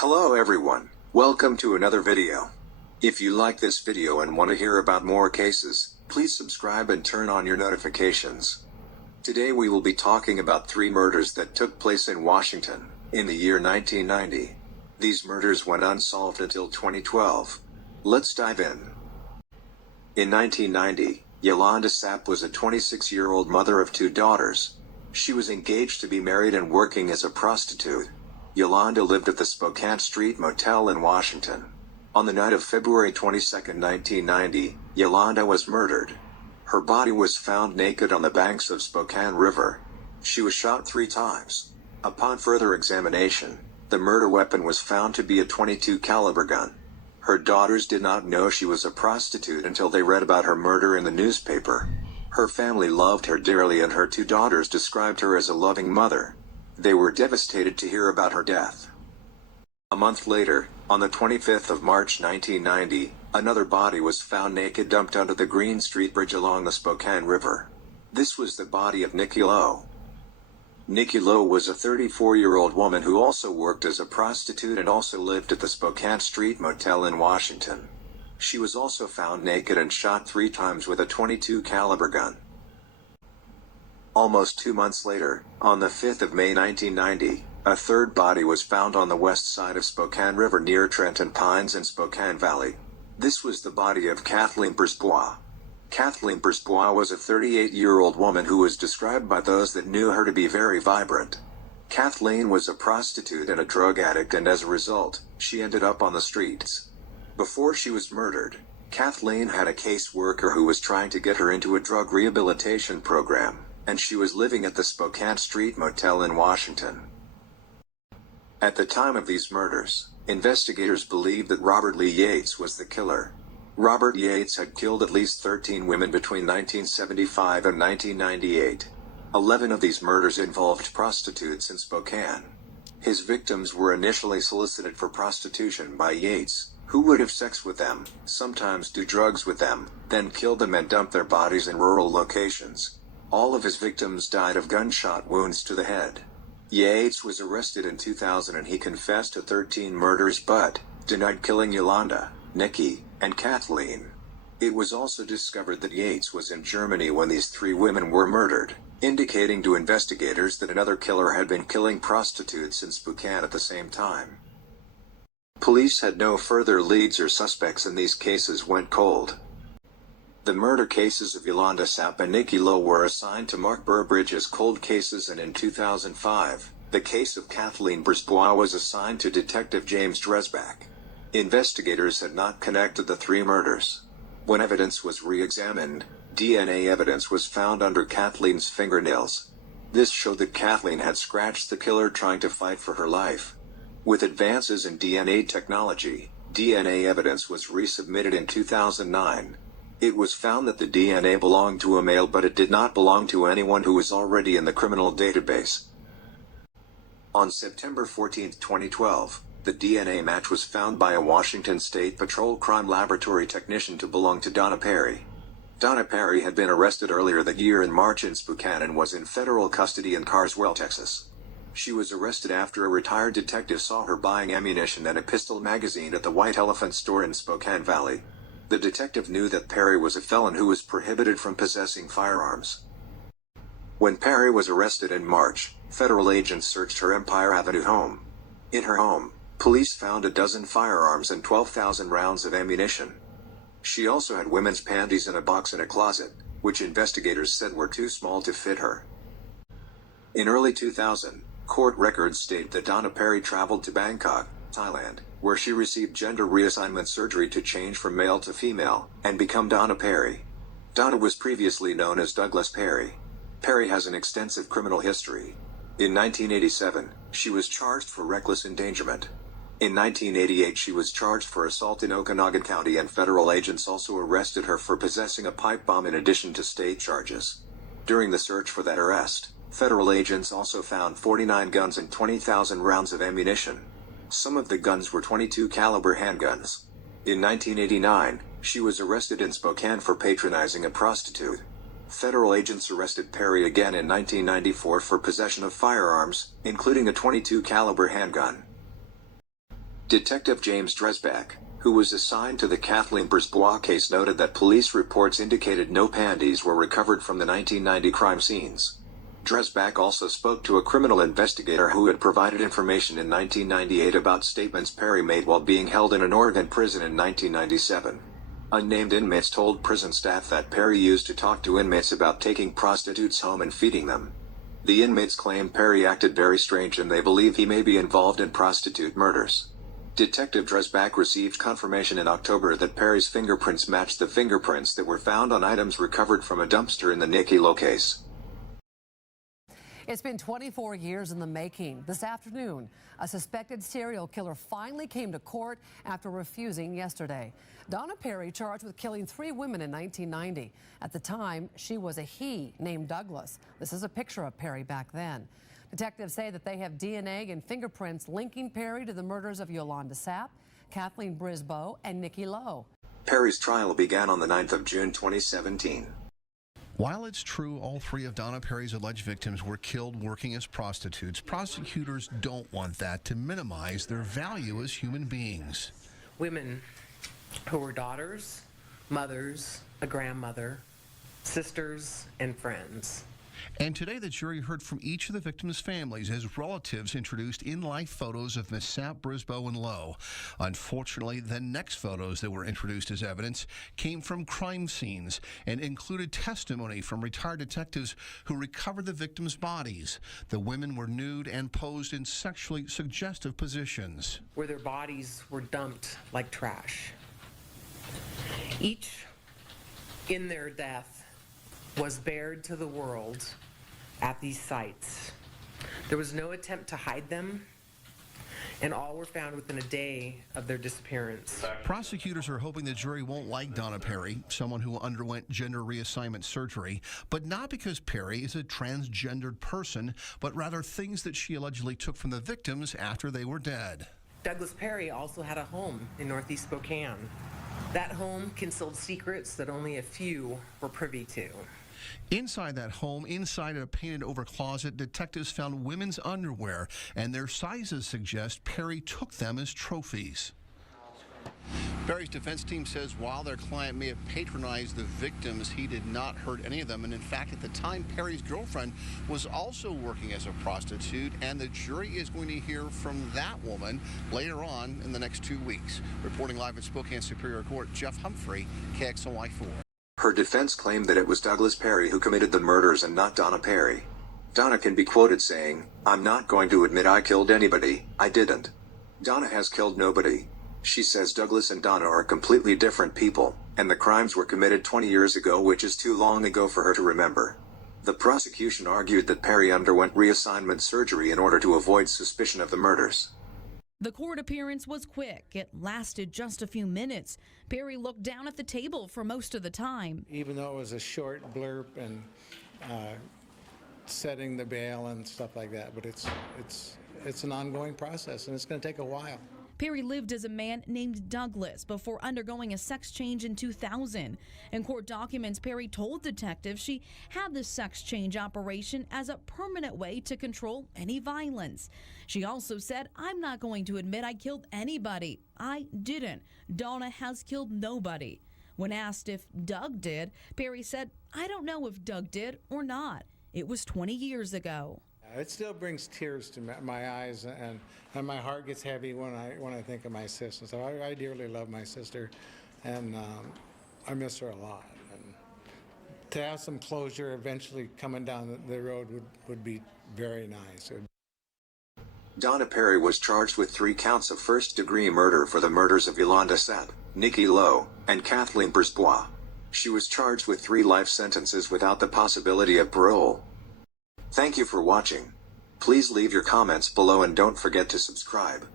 Hello everyone, welcome to another video. If you like this video and want to hear about more cases, please subscribe and turn on your notifications. Today we will be talking about 3 murders that took place in Washington, in the year 1990. These murders went unsolved until 2012. Let's dive in. In 1990, Yolanda Sapp was a 26-year-old mother of 2 daughters. She was engaged to be married and working as a prostitute. Yolanda lived at the Spokane Street Motel in Washington. On the night of February 22, 1990, Yolanda was murdered. Her body was found naked on the banks of Spokane River. She was shot 3 times. Upon further examination, the murder weapon was found to be a .22 caliber gun. Her daughters did not know she was a prostitute until they read about her murder in the newspaper. Her family loved her dearly and her 2 daughters described her as a loving mother. They were devastated to hear about her death. A month later, on the 25th of March 1990, another body was found naked dumped under the Green Street Bridge along the Spokane River. This was the body of Nikki Lowe. Nikki Lowe was a 34-year-old woman who also worked as a prostitute and also lived at the Spokane Street Motel in Washington. She was also found naked and shot 3 times with a .22 caliber gun. Almost 2 months later, on the 5th of May 1990, a 3rd body was found on the west side of Spokane River near Trenton Pines and Spokane Valley. This was the body of Kathleen Potts. Kathleen Potts was a 38-year-old woman who was described by those that knew her to be very vibrant. Kathleen was a prostitute and a drug addict, and as a result, she ended up on the streets. Before she was murdered, Kathleen had a caseworker who was trying to get her into a drug rehabilitation program, and she was living at the Spokane Street Motel in Washington. At the time of these murders, investigators believed that Robert Lee Yates was the killer. Robert Yates had killed at least 13 women between 1975 and 1998. 11 of these murders involved prostitutes in Spokane. His victims were initially solicited for prostitution by Yates, who would have sex with them, sometimes do drugs with them, then kill them and dump their bodies in rural locations. All of his victims died of gunshot wounds to the head. Yates was arrested in 2000 and he confessed to 13 murders but denied killing Yolanda, Nikki, and Kathleen. It was also discovered that Yates was in Germany when these 3 women were murdered, indicating to investigators that another killer had been killing prostitutes in Spokane at the same time. Police had no further leads or suspects and these cases went cold. The murder cases of Yolanda Sapp and Nikki Lowe were assigned to Mark Burbridge as cold cases, and in 2005, the case of Kathleen Potts was assigned to Detective James Dresbach. Investigators had not connected the 3 murders. When evidence was re-examined, DNA evidence was found under Kathleen's fingernails. This showed that Kathleen had scratched the killer trying to fight for her life. With advances in DNA technology, DNA evidence was resubmitted in 2009. It was found that the DNA belonged to a male, but it did not belong to anyone who was already in the criminal database. On September 14, 2012, the DNA match was found by a Washington State Patrol crime laboratory technician to belong to Donna Perry. Donna Perry had been arrested earlier that year in March in Spokane and was in federal custody in Carswell, Texas. She was arrested after a retired detective saw her buying ammunition and a pistol magazine at the White Elephant store in Spokane Valley. The detective knew that Perry was a felon who was prohibited from possessing firearms. When Perry was arrested in March, federal agents searched her Empire Avenue home. In her home, police found a dozen firearms and 12,000 rounds of ammunition. She also had women's panties in a box in a closet, which investigators said were too small to fit her. In early 2000, court records state that Donna Perry traveled to Bangkok, Thailand, where she received gender reassignment surgery to change from male to female, and become Donna Perry. Donna was previously known as Douglas Perry. Perry has an extensive criminal history. In 1987, she was charged for reckless endangerment. In 1988 she was charged for assault in Okanagan County, and federal agents also arrested her for possessing a pipe bomb in addition to state charges. During the search for that arrest, federal agents also found 49 guns and 20,000 rounds of ammunition. Some of the guns were .22 caliber handguns. In 1989, she was arrested in Spokane for patronizing a prostitute. Federal agents arrested Perry again in 1994 for possession of firearms, including a .22 caliber handgun. Detective James Dresbach, who was assigned to the Kathleen Potts case, noted that police reports indicated no panties were recovered from the 1990 crime scenes. Dresbach also spoke to a criminal investigator who had provided information in 1998 about statements Perry made while being held in an Oregon prison in 1997. Unnamed inmates told prison staff that Perry used to talk to inmates about taking prostitutes home and feeding them. The inmates claim Perry acted very strange and they believe he may be involved in prostitute murders. Detective Dresbach received confirmation in October that Perry's fingerprints matched the fingerprints that were found on items recovered from a dumpster in the Nikki Lowe case. It's been 24 years in the making. This afternoon, a suspected serial killer finally came to court after refusing yesterday. Donna Perry charged with killing 3 women in 1990. At the time, she was a he named Douglas. This is a picture of Perry back then. Detectives say that they have DNA and fingerprints linking Perry to the murders of Yolanda Sapp, Kathleen Potts, and Nikki Lowe. Perry's trial began on the 9th of June 2017. While it's true all 3 of Donna Perry's alleged victims were killed working as prostitutes, prosecutors don't want that to minimize their value as human beings. Women who were daughters, mothers, a grandmother, sisters, and friends. And today the jury heard from each of the victims' families as relatives introduced in-life photos of Miss Sapp, Brisboe, and Lowe. Unfortunately, the next photos that were introduced as evidence came from crime scenes and included testimony from retired detectives who recovered the victims' bodies. The women were nude and posed in sexually suggestive positions, where their bodies were dumped like trash. Each, in their death, was bared to the world at these sites. There was no attempt to hide them, and all were found within a day of their disappearance. Prosecutors are hoping the jury won't like Donna Perry, someone who underwent gender reassignment surgery, but not because Perry is a transgendered person, but rather things that she allegedly took from the victims after they were dead. Douglas Perry also had a home in Northeast Spokane. That home concealed secrets that only a few were privy to. Inside that home, inside a painted-over closet, detectives found women's underwear, and their sizes suggest Perry took them as trophies. Perry's defense team says while their client may have patronized the victims, he did not hurt any of them. And in fact, at the time, Perry's girlfriend was also working as a prostitute, and the jury is going to hear from that woman later on in the next 2 weeks. Reporting live at Spokane Superior Court, Jeff Humphrey, KXLY4. Her defense claimed that it was Douglas Perry who committed the murders and not Donna Perry. Donna can be quoted saying, "I'm not going to admit I killed anybody, I didn't. Donna has killed nobody." She says Douglas and Donna are completely different people, and the crimes were committed 20 years ago, which is too long ago for her to remember. The prosecution argued that Perry underwent reassignment surgery in order to avoid suspicion of the murders. The court appearance was quick. It lasted just a few minutes. Perry looked down at the table for most of the time. Even though it was a short blurb and setting the bail and stuff like that, but it's an ongoing process, and it's going to take a while. Perry lived as a man named Douglas before undergoing a sex change in 2000. In court documents, Perry told detectives she had the sex change operation as a permanent way to control any violence. She also said, "I'm not going to admit I killed anybody. I didn't. Donna has killed nobody." When asked if Doug did, Perry said, "I don't know if Doug did or not. It was 20 years ago." It still brings tears to my eyes, and my heart gets heavy when I think of my sister. So I dearly love my sister, and I miss her a lot. And to have some closure eventually coming down the road would be very nice. Donna Perry was charged with 3 counts of first-degree murder for the murders of Yolanda Sapp, Nikki Lowe, and Kathleen Potts. She was charged with 3 life sentences without the possibility of parole. Thank you for watching. Please leave your comments below and don't forget to subscribe.